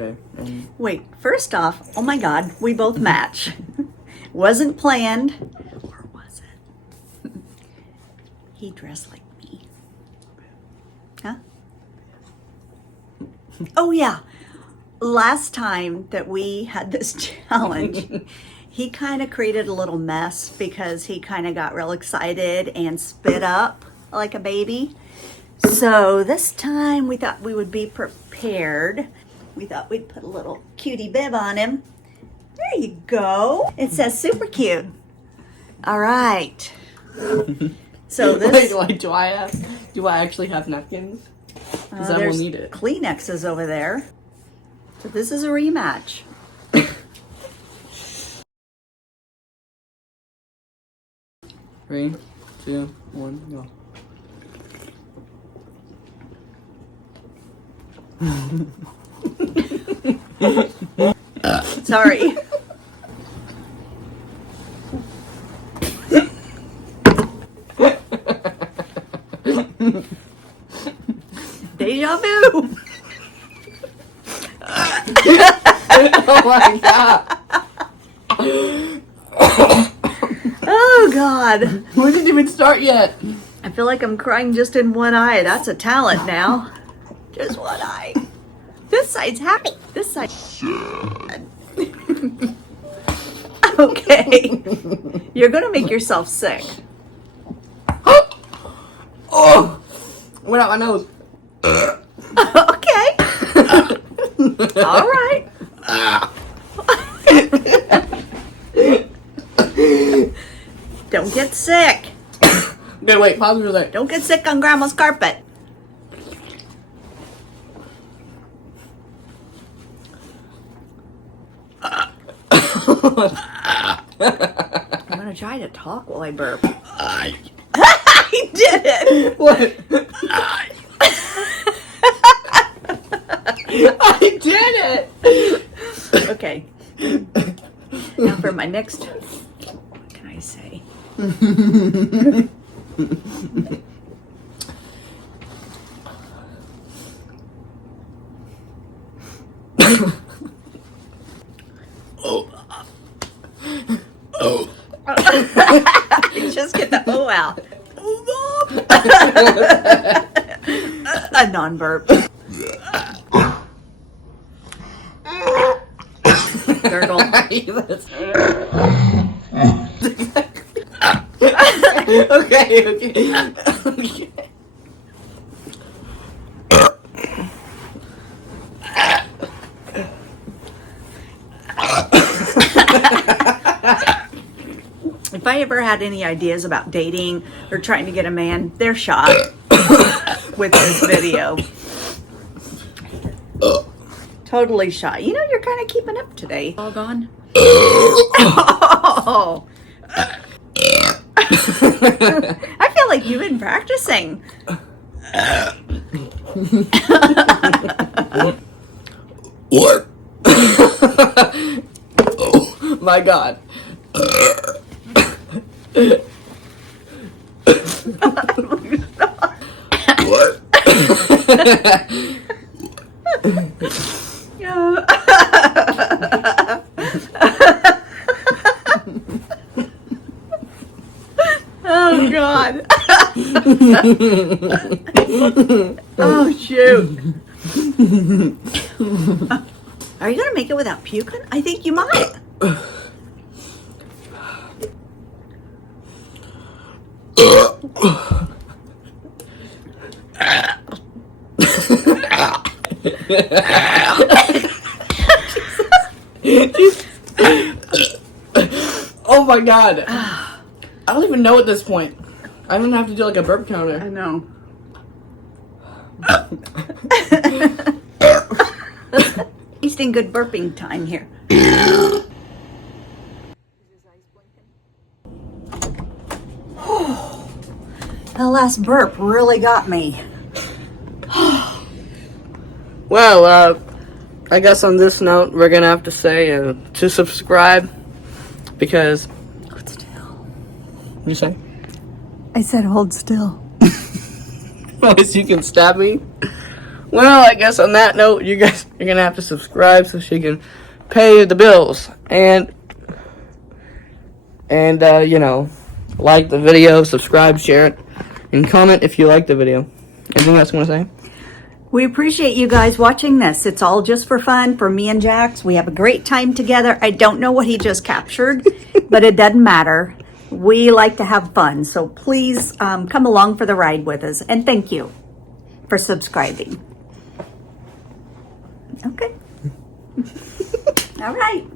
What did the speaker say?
Okay. Wait, first off, oh my God, we both match. Wasn't planned. Or was it? He dressed like me. Huh? Oh yeah. Last time that we had this challenge, he kind of created a little mess because he kind of got real excited and spit up like a baby. So this time we thought we would be prepared. We thought we'd put a little cutie bib on him. There you go. It says super cute. All right. So this. Wait, do I actually have napkins? Because I will need it. Kleenexes over there. So this is a rematch. 3, 2, 1, go. Sorry. Deja vu. Oh my God. Oh God. We didn't even start yet. I feel like I'm crying just in one eye. That's a talent now. Just one eye. This side's happy. This side's sad. Okay. You're going to make yourself sick. Oh! Went out my nose. Okay. All right. Don't get sick. Okay, wait, pause for a sec. Don't get sick on Grandma's carpet. I'm gonna try to talk while I burp. I did it. What? I did it. Okay. Now for my next. What can I say? Just get the O out. A non-burp. Gurgle. Okay. If I ever had any ideas about dating or trying to get a man, they're shot with this video. Totally shot. You know, you're kind of keeping up today. All gone? Oh. I feel like you've been practicing. What? Oh my God. What? Oh God. Oh shoot. Are you gonna make it without puking? I think you might. Oh my God. I don't even know at this point. I don't have to do like a burp counter. I know. Wasting good burping time here. The last burp really got me. Well, I guess on this note, we're gonna have to say to subscribe because. Hold still. What you say? I said hold still. Unless you can stab me. Well, I guess on that note, you guys are gonna have to subscribe so she can pay the bills and you know, like the video, subscribe, share it, and comment if you like the video. Anything else you want to say? We appreciate you guys watching this. It's all just for fun for me and Jax. We have a great time together. I don't know what he just captured, but it doesn't matter. We like to have fun. So please come along for the ride with us. And thank you for subscribing. Okay. All right.